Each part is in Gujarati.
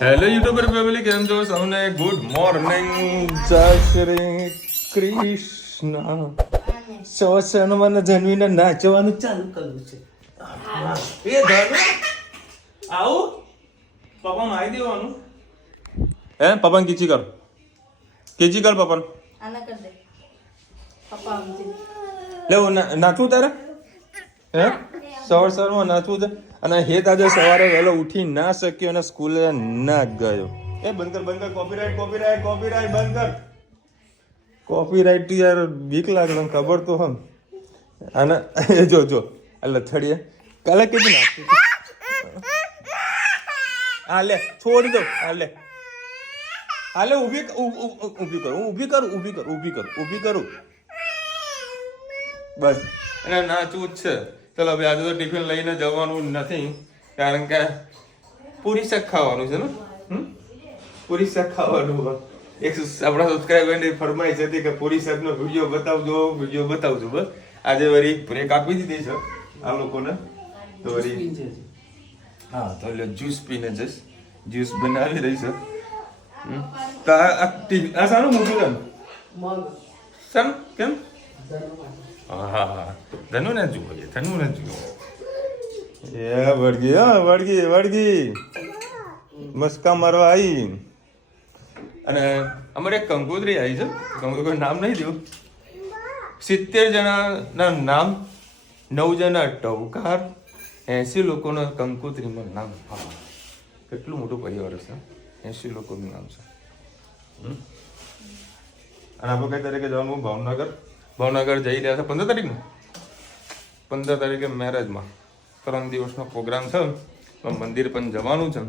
હેલો યુટ્યુબર ફેમિલી, કેમ છો? સૌને ગુડ મોર્નિંગ. જય શ્રી કૃષ્ણ. શોષણમાં જન્મીને નાચવાનું ચાલુ કર્યું છે. એ ધર્મ આવું પપ્પાને આવી દેવાનું. હે પપ્પાને કીચી કર પપ્પાને. આના કર દે પપ્પા સમજી લેવું નાચવું તારે? હે સવારમાં નાચવું છે? અને હેત આજે સવારે વહેલો ઉઠી ના શક્યો અને સ્કૂલે ના ગયો. એ બંધ કર કોપીરાઇટ બંધ કર. કોપીરાઇટ યાર બીક લાગે, તને ખબર તો હમ. અને જો એટલે થડીએ કાલે કીધું નાખતું. હા લે છોડી દો. હા લે ઊભી કરું. બસ એને નાચવું જ છે. ચલો હવે આજે તો ટિફિન લઈને જવાનું નથી, કારણ કે પૂરી શાક ખાવાનું છે ને. પૂરી શાક ખાવાનું. એક આપણા સબસ્ક્રાઈબરની ફરમાઈશ હતી કે પૂરી શાકનો વિડીયો બતાવજો. બસ આજે વળી બ્રેક આપી દીધી છે આ લોકોને, તો વળી હા તો એટલે જ્યુસ પીને જઈશ. જ્યુસ બનાવી રહી છે. તો આ સારું મૂક્યું તને કેમ? હા ધનુ ને જુઓ એ વળગી મસ્કા મારવા આવી. અને અમારે એક કંકોત્રી આવી છે. કોઈ નામ નહીં દઉં. 70 જણાના નામ, 9 જણા ટવકાર, 80 લોકોના કંકોત્રીમાં નામ. હા કેટલું મોટું પરિવાર હશે. 80 લોકોનું નામ છે. અને આપણે કઈ તારીખે જવાનું? ભાવનગર જઈ રહ્યા છે 15 તારીખે મેરેજમાં. 3 દિવસનો પ્રોગ્રામ છે. મંદિર પણ જવાનું છે.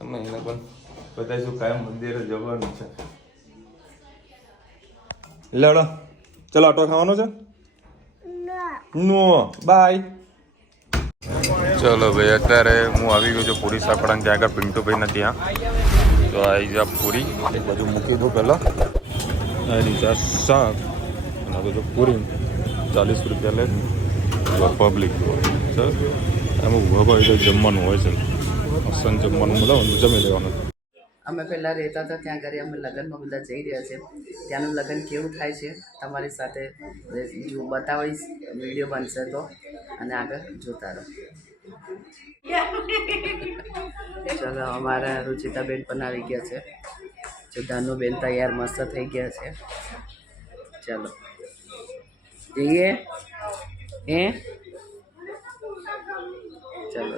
અમે એને પણ બતાવીશું કાયમ મંદિરે જવાનું છે. લડો ચલો આટો ખાવાનો છે. નો બાય. ચલો ભાઈ, અત્યારે હું આવી ગયો છું પૂરી સાકડા ત્યાં આગળ પિન્ટુભાઈના ત્યાં. તો આવી જા પૂરી એક બાજુ મૂકી દો પહેલાં. આવી જા શાક અને બધું પૂરી 40 રૂપિયા લે પબ્લિક. સર એમાં ઉભા જમવાનું હોય છે. અસન જમવાનું બોલાવો જમી લેવાનું. અમે પહેલાં રહેતા હતા ત્યાં ઘરે અમે લગ્નમાં બધા જઈ રહ્યા છે. ત્યાંનું લગ્ન કેવું થાય છે તમારી સાથે જો બતાવીશ. વિડીયો બનશે તો અને આગળ જોતા રહો. ચલો અમારા રુચિતાબેન પણ આવી ગયા છે. જો ધાનુબેન તૈયાર મસ્ત થઈ ગયા છે. ચલો જઈએ ચલો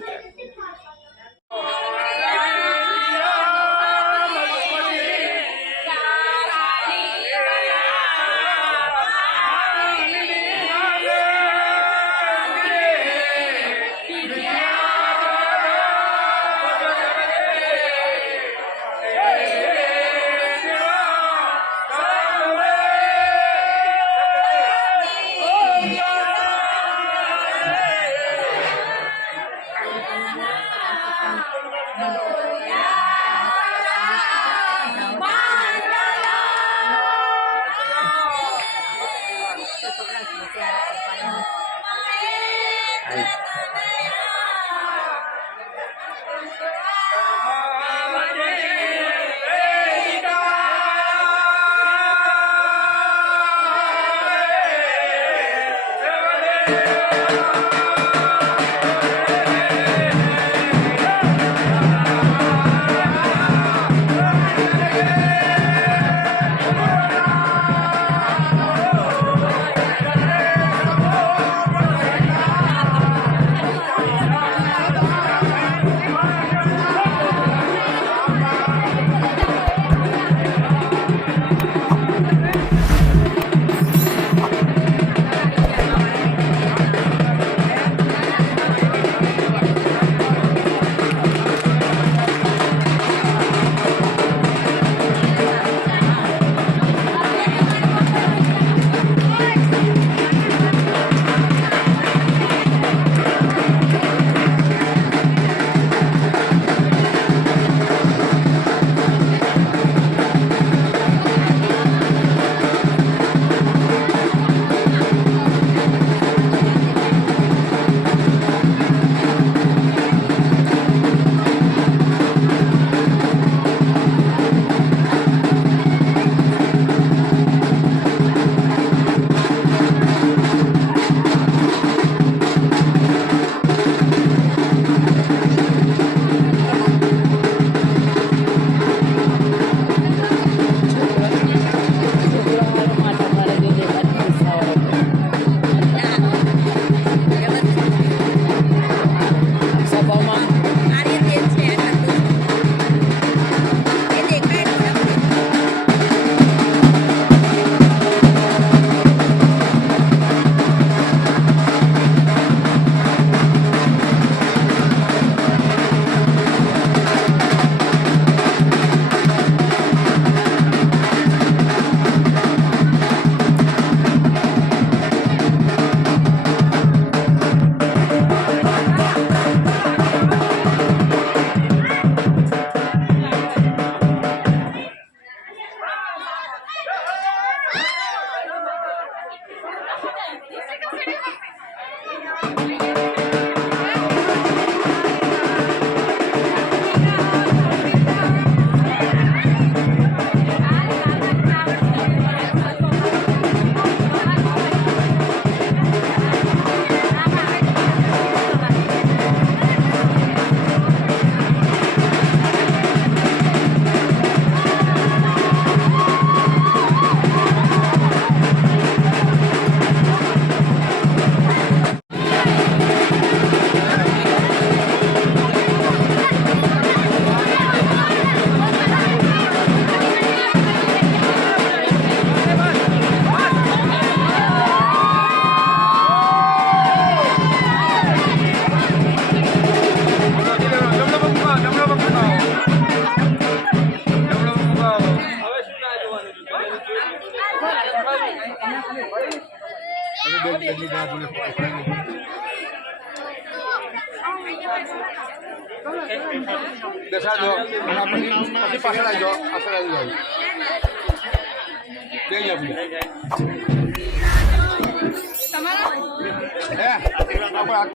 બેસા દો પછી પાછળ આવી જાઓ પાછળ આવી જાઓ જઈ આપણે હે આપણે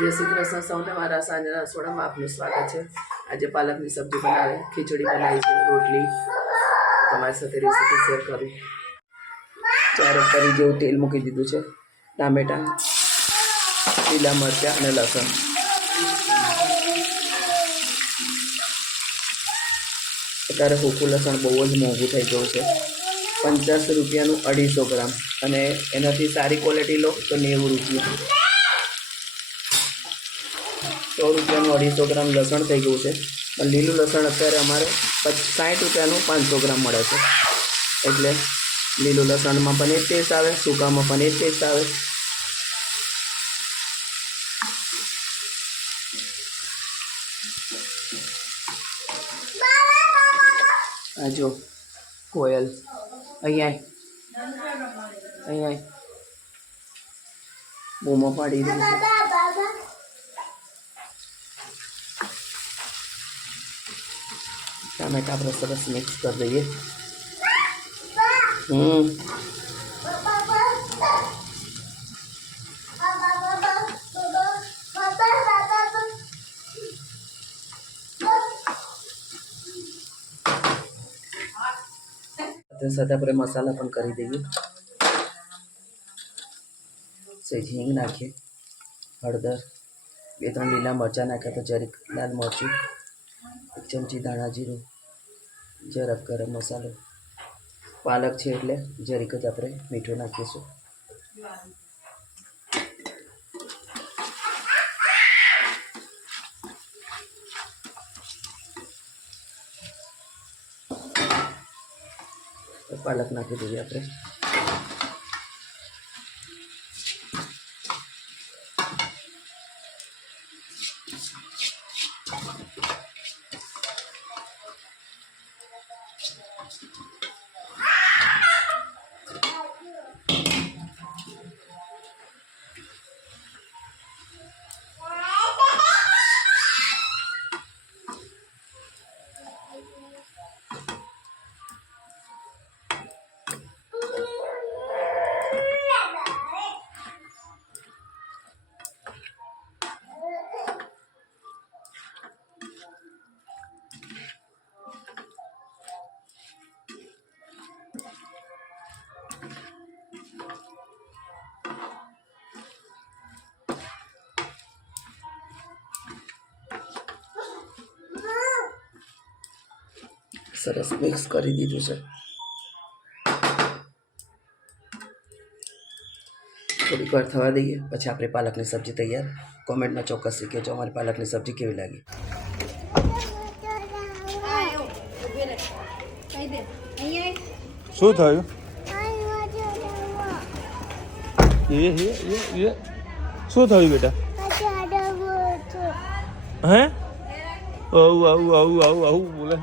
જય શ્રી કૃષ્ણ સૌને મારા સાંજના રસોડામાં આપનું સ્વાગત છે. આજે પાલકની સબ્જી બનાવે, ખીચડી બનાવી છે, રોટલી તમારી સાથે રેસીપી શેર કરું. ચાર કરી જેવું તેલ મૂકી દીધું છે, ટામેટાં, લીલા મરચાં અને લસણ. અત્યારે સૂકું લસણ બહુ જ મોંઘું થઈ ગયું છે. 50 રૂપિયાનું 250 ગ્રામ અને એનાથી સારી ક્વોલિટી લો તો 90 રૂપિયા. 100 રૂપિયાનું 250 ગ્રામ લસણ થઈ ગયું છે. પણ લીલું લસણ અત્યારે અમારે 60 રૂપિયાનું 500 ગ્રામ મળે છે. એટલે લીલું લસણમાં પણ એ ટેસ્ટ આવે, સૂકામાં પણ એ ટેસ્ટ આવે. આ જો કોયલ અહીંયા બૂમો પાડી રહી છે. ટામેટા આપણે સરસ મિક્સ કરી દઈએ. તે સાથે આપણે મસાલા પણ કરી દઈએ. સહેજ હિંગ નાખીએ, હળદર, 2-3 લીલા મરચાં નાખ્યા તો જરીક લાલ મરચું, 1 ચમચી ધાણા જીરું, જરાક ગરમ મસાલો, પાલક છે એટલે જરીક જ આપણે મીઠું નાખીશું. પાલક નાખી દઈએ આપણે. સરસ મિક્સ કરી દીધું છે. થોડીક વાર થવા દઈએ પછી આપણે પાલકની સબ્જી તૈયાર. કોમેન્ટમાં ચોક્કસ કહેજો અમારી પાલકની સબ્જી કેવી લાગી. શું થયું? શું થયું બેટા? હે આવું બોલે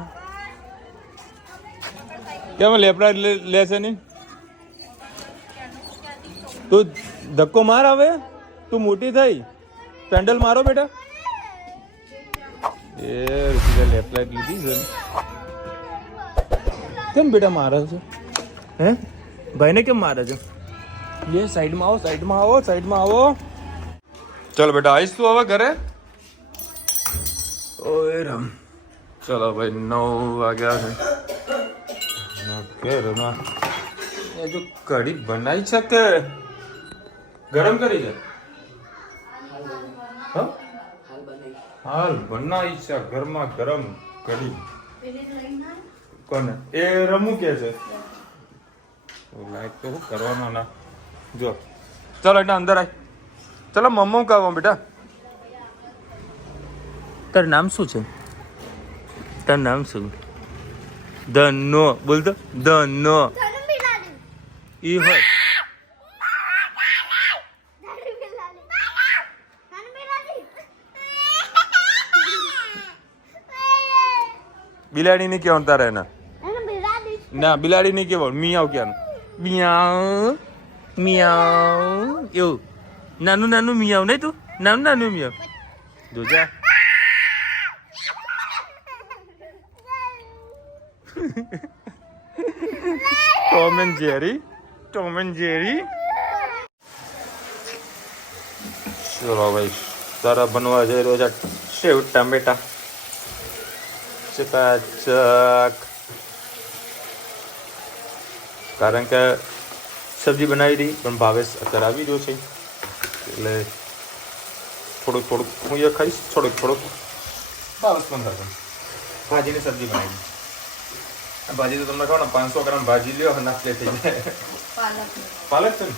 કેમ લેપડા લેશે નહીં? તું ધક્કો માર, હવે તું મોટી થઈ, પેન્ડલ મારો બેટા. એ લેપલાઇટ લીધી છે કેમ બેટા મારે છે? હે ભાઈને કેમ મારે છે? ये साइडમાં આવો, સાઈડમાં આવો, સાઈડમાં આવો. ચલો બેટા આવીશ તું હવે ઘરે? ઓય રામ. ચલો ભાઈ 9 વાગ્યા છે. કેરમાં એ જો કઢી બનાવી છે કે ગરમ કરી છે? હા હાલ બનાવી છે ગરમા ગરમ કઢી. કોને એ રમુ કે છે લાઈક તો કરવાનો ના જો. ચલો એટલે અંદર આય. ચલો મમ્મો કહો બેટા. તારું નામ શું છે? તારું નામ શું? ધનો બોલ તો. ધનો ઈ હોય. બિલાડી નહીં કહેવાનું તારે એના. ના બિલાડી નહીં કહેવાનું. મિયાવ કહેવાનું. મિયાવ મિયાવ એવું નાનું નાનું મિયાવ નહીં તું. નાનું નાનું મિયાવ જોજા. Tom and Jerry. Tom and Jerry. ચલો ભાઈ તારા બનવા જઈ રહ્યો છે સેવ ટામેટા ચકાચક. કારણ કે સબ્જી બનાવી હતી પણ ભાવેશ અત્યારે આવી ગયો છે એટલે થોડુંક થોડુંક હું એ ખાઈશ, થોડુંક થોડુંક ભાવેશ પણ ખાશે. ભાજીની સબ્જી બનાવી. ભાજી તો તમને કહો ને 500 ગ્રામ ભાજી લ્યો નાખલે થઈ જાય. પાલક છે ને?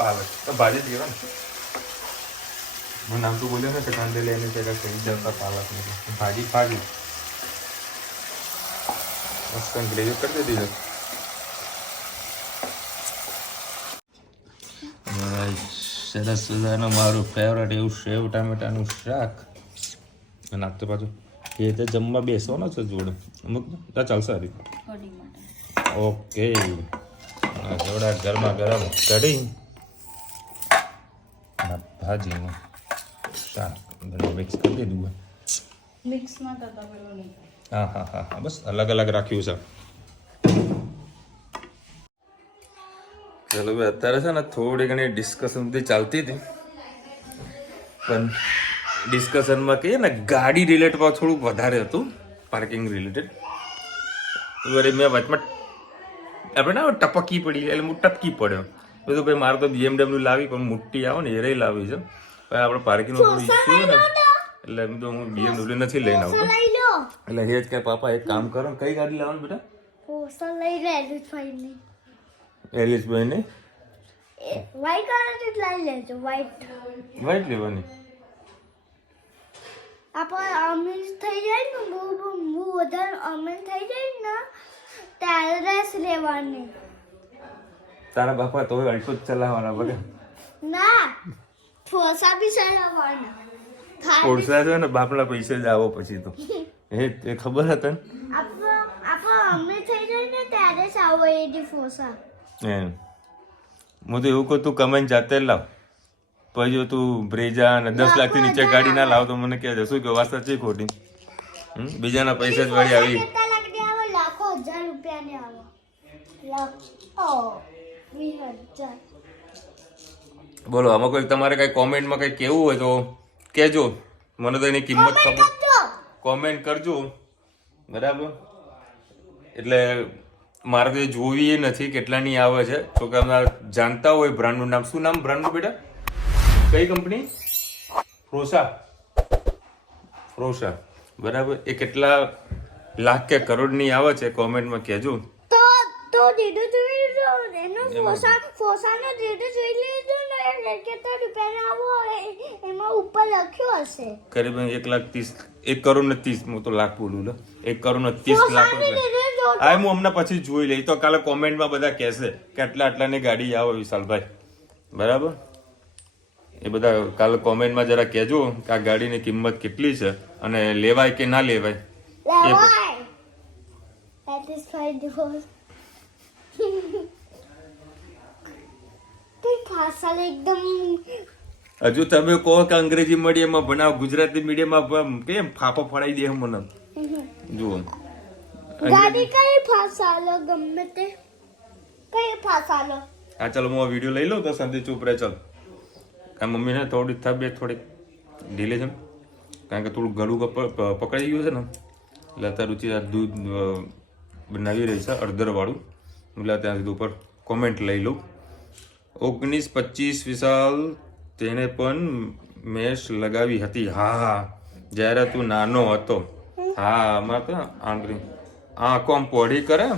પાલક તો ભાજી જ કહેવાય ને. હું નામ તો બોલ્યો ને કે કાંદે લઈને જરા કહી જતા પાલક નહીં ભાજી ભાજી. મસ્ત ગ્રેવી કરી દીધી છે. સરસ મજાનું મારું ફેવરેટ એવું સેવ ટામેટાનું શાક. અને આજ તો પાછું એ રીતે જમવા બેસવાનો છે જોડે અમુક ચાલશે હરી. ઓકે જોડા ગરમા ગરમ કઢી અને ભાજીનું શાક બધું મિક્સ કરી દીધું. મિક્સમાં કરતા પડ્યો નહીં. હા હા હા હા બસ અલગ અલગ રાખ્યું છે. ચાલો ભાઈ અત્યારે છે ને થોડી ઘણી ડિસ્કશન બધી ચાલતી હતી પણ ડિસ્કશનમાં કહીએ ને ગાડી રિલેટેડ થોડુંક વધારે હતું પાર્કિંગ રિલેટેડ. વળી મેં વચમાં આપણે ના ટપકી પડી એટલે હું ટપકી પડ્યો. બધું ભાઈ મારે તો BMW લાવી પણ મોટી આવે ને એ રહી લાવી છે. ભાઈ આપણે પાર્કિંગનો થોડું ઇસ્યુ હોય ને એટલે એમ તો હું BMW નથી લઈને આવતો. એટલે એ જ કે પાપા એક કામ કરો કઈ ગાડી લાવવાની બેટા? એલિસભાઈ ને વ્હાઈટ કલર લઈ લેજો. વ્હાઈટ લેવાની. આપણે અમીર થઈ જાય ને બહુ વધારે અમીર થઈ જાય ને ત્યારે રેસ લેવાની. તારા બાપા તો અલ્ટો જ ચલાવવાના બધા. ના ફોસા બી ચલાવવાના. ઓળસા છે ને બાપના પૈસે જ આવો પછી તો એ ખબર હતા ને. આપણે અમીર થઈ જાય ને ત્યારે જ આવો એ ફોસા. એમ હું તો એવું કહું તું કમાઈને જાતે લાવ પછી જો તું બ્રેજા અને 10 લાખથી નીચે ગાડી ના લાવ તો મને કહેજો શું કે વાત સાચી ખોટી. બીજાના પૈસા જ વળી આવી. લાખો 1000 રૂપિયાને આવો. લાખો 20,000. બોલો આમાં કોઈ તમારે કઈ કોમેન્ટમાં કઈ કેવું હોય તો કહેજો. મને તો એની કિંમત ખબર કોમેન્ટ કરજો બરાબર. એટલે મારે તો એ જોવી એ નથી કેટલાની આવે છે. તો કે જાણતા હોય બ્રાન્ડનું નામ. શું નામ બ્રાન્ડનું બેટા? કઈ કંપની? ફ્રોસા બરાબર. એ કેટલા લાખ કે કરોડની આવે છે કોમેન્ટમાં કહેજો. તો દીધું જોઈ લીધો એનો ફોસાનો દીધું જોઈ લીધો ને કેટલા રૂપિયાનો આવો એમાં ઉપર લખ્યો હશે કરીબ 1,30,1 કરોડ ને 30 હું તો લાખ બોલું લો 1 કરોડ ને 30 લાખ રૂપિયા. હા હું હમણાં પછી જોઈ લઈ તો કાલે કોમેન્ટમાં બધા કહેશે કે આટલાની ગાડી આવે વિશાલભાઈ બરાબર. એ બધા કાલે કોમેન્ટમાં જરા કહેજો કે આ ગાડીની કિંમત કેટલી છે અને લેવાય કે ના લેવાય. સેટિસ્ફાઈડ દિવસ એકદમ. હજુ તમે કહો કે અંગ્રેજી મીડિયમમાં ભણાવ ગુજરાતી મીડિયમમાં કેમ ફાફો ફડાઈ દે મને જુઓ. ગાડી કઈ ફાસાલો ગમે તે કઈ ફાસાલો. હા ચાલો હું આ વિડીયો લઈ લઉં તો સંધી ચૂપ રહે. ચાલ આ મમ્મીને થોડી તબિયત થોડીક ઢીલી છે કારણ કે થોડું ગળું પકડાઈ ગયું છે ને એટલે અત્યારે રુચિ આ દૂધ બનાવી રહી છે અડધરવાળું. એટલે ત્યાં સુધી ઉપર કોમેન્ટ લઈ લઉં. 19-25 વિશાલ, તેને પણ મેશ લગાવી હતી. હા, જ્યારે તું નાનો હતો. હા, આમાં તો આંખો આમ પોઢી કરે,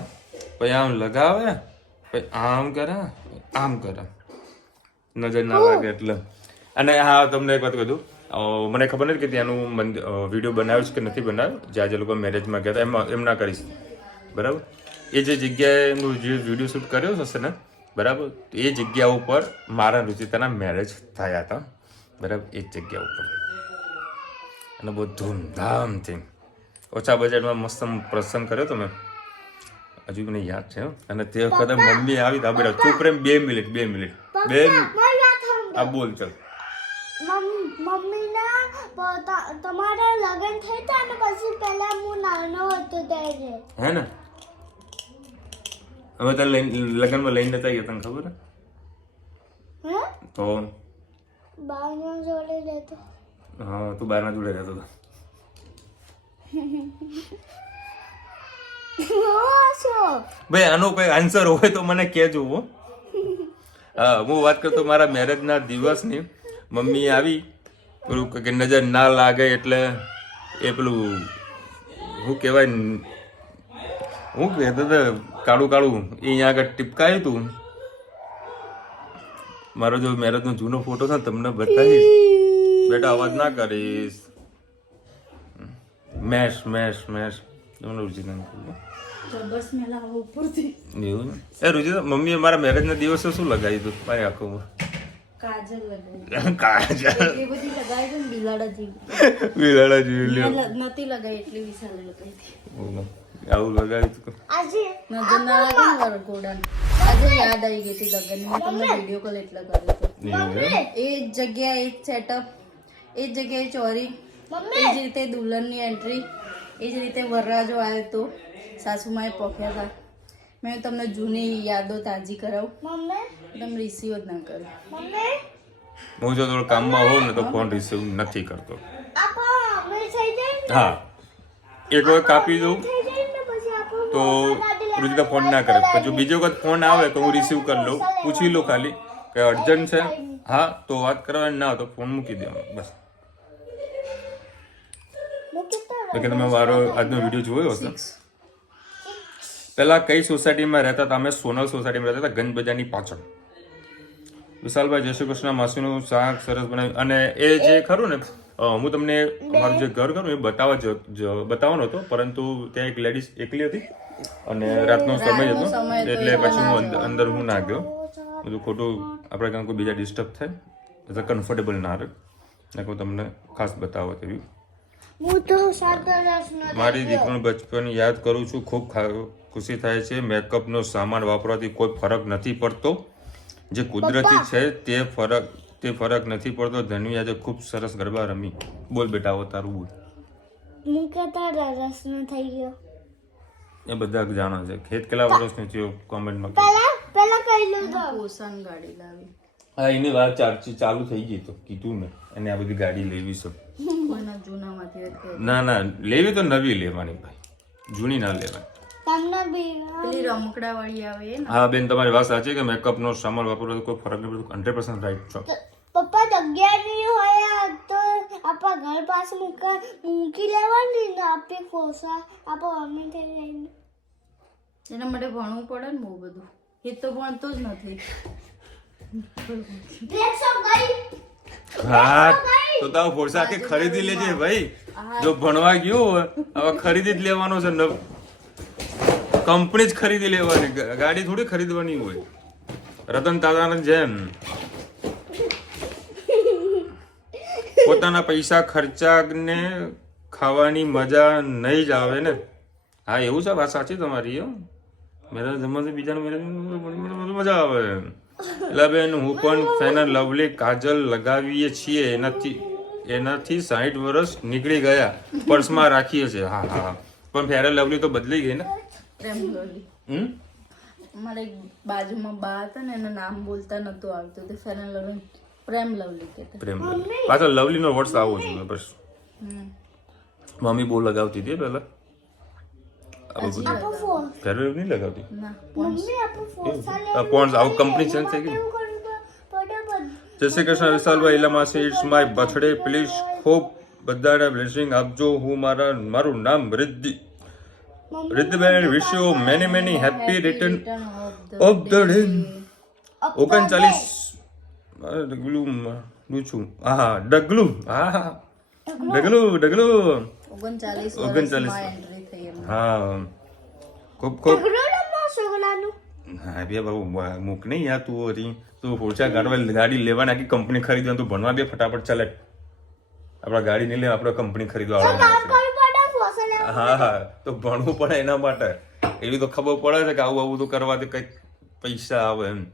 પછી આમ લગાવે, પછી આમ કરે, આમ કરે, નજર ના લાગે એટલે. અને હા, તમને એક વાત કહું, મને ખબર નથી કે ત્યાંનું વિડીયો બનાવ્યો છે કે નથી બનાવ્યો. જ્યાં જે લોકો મેરેજમાં ગયા હતા એમ ના કરીશ, બરાબર. એ જે જગ્યાએ એમનું જે વિડીયો શૂટ કર્યો હશે ને, બરાબર, એ જગ્યા ઉપર મારા રુચિતાના મેરેજ થયા હતા, બરાબર, એ જ જગ્યા ઉપર. અને બહુ ધૂમધામથી ઓછા બજેટમાં મસ્ત પ્રસંગ કર્યો તો મેં, હજુ મને યાદ છે. અને તે વખતે મમ્મી આવી તા બેટા ચૂપ રહે 2 મિનિટ આ બોલ ચાલ. મમ્મીના તમારા લગ્ન થઈ હતા ને પછી પહેલા હું નાનો હતો ત્યારે. હે ને હવે તારે લગ્નમાં લઈને નતા ગયા, તને ખબર હે? તો બારના જોડે રહેતો. હા, તું બહારના જોડે રહેતો હતો. ભાઈ આનો કોઈ આન્સર હોય તો મને કહેજો. હા, હું વાત કરતો મારા મેરેજના દિવસની. મમ્મી આવી પેલું કે નજર ના લાગે એટલે એ પેલું શું કહેવાય, હું કહેતો હતો કાળું કાળું એ અહીંયા આગળ ટીપકાયું હતું. મારો જો મેરેજનો જૂનો ફોટો છે ને તમને બતાવીશ. બેટા અવાજ ના કરીશ. મેશ તમને રુચિતા બસ મેલા ઉપરથી એવું ને? એ રુચિતા મમ્મીએ મારા મેરેજના દિવસે શું લગાવ્યું હતું મારી આંખોમાં? કાજલ લગાવી. કાજલ એટલી બધી લગાવી છે ને બિલાડા જેવી. બિલાડા જેવી લ્યો. નથી લગાવી એટલી વિશાલે લગાવી હતી. આવું લગાવ્યું હતું. આજે નજર ના લાગે ને મારા ઘોડાને. આજે યાદ આવી ગઈ હતી લગ્ન. મેં તમને વિડીયો કોલ એટલે કર્યો હતો. એ જ જગ્યા, એ જ સેટઅપ, એ જ જગ્યાએ ચોરી, એ જ રીતે દુલ્હનની એન્ટ્રી, એ જ રીતે વરરાજો આવ્યો હતો, સાસુમાએ પોખ્યા હતા. મેં તમને જૂની યાદો તાજી કરાવું. તમે રિસીવ જ ના કરો. હું જો થોડું કામમાં હોઉં ને તો ફોન રિસીવ નથી કરતો. હા, એક વખત કાપી દઉં તો રુચિતા ફોન ના કરે. પછી બીજી વખત ફોન આવે તો હું રિસીવ કરી લઉં, પૂછી લઉં ખાલી કે અર્જન્ટ છે. હા તો વાત કરવાની, ના તો ફોન મૂકી દેવાનો બસ. કે તમે મારો આજનો વિડીયો જોયો હશે. પહેલા કઈ સોસાયટીમાં રહેતા હતા? અમે સોનલ સોસાયટીમાં રહેતા હતા, ગંજ બજારની પાછળ. વિશાલભાઈ જય શ્રી કૃષ્ણ. માસીનું શાક સરસ બનાવ્યું. અને એ જે ખરું ને, હું તમને અમારું જે ઘર ખરું એ બતાવવાનો હતો, પરંતુ ત્યાં એક લેડીઝ એકલી હતી અને રાતનો સમય હતો એટલે પછી હું અંદર હું ના ગયો. બધું ખોટું આપણે કાંઈ કોઈ બીજા ડિસ્ટર્બ થાય એટલે કમ્ફર્ટેબલ ના રહે. હું તમને ખાસ બતાવો તેવી. મારી દીકરીનું બચપન યાદ કરું છું, ખૂબ ખુશી થાય છે. મેકઅપનો સામાન વાપરવાથી કોઈ ફરક નથી પડતો, જે કુદરતી છે તે ફરક નથી પડતો. ધન્વી આજે ખૂબ સરસ ગરબા રમી. બોલ બેટા, આવો તારું બોલ. થઈ ગયો. એ બધા જાણો છે. ખેત કેટલા વર્ષની છે કોમેન્ટમાં પહેલા કહી લો તો. પોસાન ગાડી લાવી. હા, એની વાત ચાલુ થઈ ગઈ તો કીધું મેં એને આ બધી ગાડી લેવી છે. કોઈના જૂનામાંથી ના લેવી તો નવી લેવાની ભાઈ, જૂની ના લેવાની. તમને બી પેલી રમકડા વાળી આવે ને. હા બેન, તમારી વાત સાચી કે મેકઅપ નો સામાન વાપરવાનો કોઈ ફરક નહીં પડતો. 100% રાઈટ છો. પપ્પા જગ્યા નહીં હોય તો આપણા ઘર પાસે મૂકી લેવાની ને આપે ખોસા આપણા મમ્મી થઈ જઈને. એના માટે ભણવું પડે ને બહુ બધું. એ તો ભણતો જ નથી. હા તો તાવ ફોરસા કે ખરીદી લેજે ભાઈ. જો ભણવા ગયો હવે ખરીદી જ લેવાનો છે. કંપની જ ખરીદી લેવાની, ગાડી થોડી ખરીદવાની હોય. રતન તાતાના જેમ પોતાના પૈસા ખર્ચાને ખાવાની મજા નહીં જ આવે ને. હા એવું છે, વાત સાચી તમારી. મેરેજ જમવાથી બીજાનું મેરેજ મજા આવે. એટલે બેન હું પણ ફેન એન્ડ લવલી કાજલ લગાવીએ છીએ. એનાથી 60 વર્ષ નીકળી ગયા, પર્સમાં રાખીએ છીએ. હા પણ ફેર એન્ડ લવલી તો બદલી ગઈ ને. પ્રેમ લવલી. મારે એક બાજુમાં બા હતા ને, એનું નામ બોલતા નતું આવતું. તે ફેર એન્ડ લવલી પ્રેમ લવલી કહેતા. પ્રેમ લવલી પાછળ લવલી નો વર્ડ આવો જોઈએ બસ. મમ્મી બહુ લગાવતી હતી પહેલા આપો ફોન ફેરવેલ નહીં લગાવતી ના મમ્મી આપો ફોસા લે આ પોન્સ આવું કંપની ચેન્જ થઈ ગઈ જય શ્રી કૃષ્ણ વિશાલભાઈ ઇલામાસી it's my birthday please hope બધાને બ્લેસિંગ આપજો હું મારું નામ રિદ્ધિબેન wish you many many happy return of the day 39 ડગલું લૂછું હા ડગલું હા ડગલું 39 39 એન્ટ્રી થઈ એમ હા ખૂબ ખૂબ છોકરાનું હા બે બાબુ મૂક નહીં યાર તું હતી તું પોચા ગાડી લેવા નાખી કંપની ખરીદવા તું ભણવા બે ફટાફટ ચાલે આપણા ગાડી નહીં લે આપણે કંપની ખરીદવા હા તો ભણવું પડે એના માટે એવી તો ખબર પડે છે કે આવું આવું તો કરવાથી કઈક પૈસા આવે એમ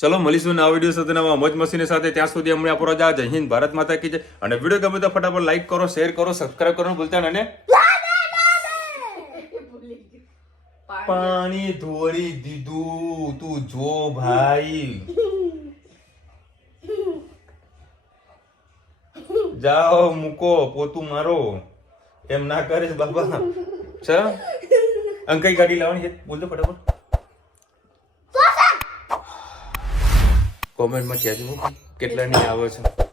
ચલો મળીશું નવા વિડીયો સાથે નવા મોજ મસ્તીની સાથે ત્યાં સુધી અમને આપણો જય હિન્દ ભારત માતા કી જય અને વિડીયો ગમે તો ફટાફટ લાઈક કરો શેર કરો સબસ્ક્રાઇબ કરવાનું ભૂલતા નહીં અને પાણી ધોળી દીધું તું જો ભાઈ જાઓ મૂકો પોતું મારો એમ ના કરે બાબા છે અંકઈ ગાડી લાવવાની છે બોલજો ફટાફટ કોમેન્ટમાં કહેજો કેટલાની આવે છે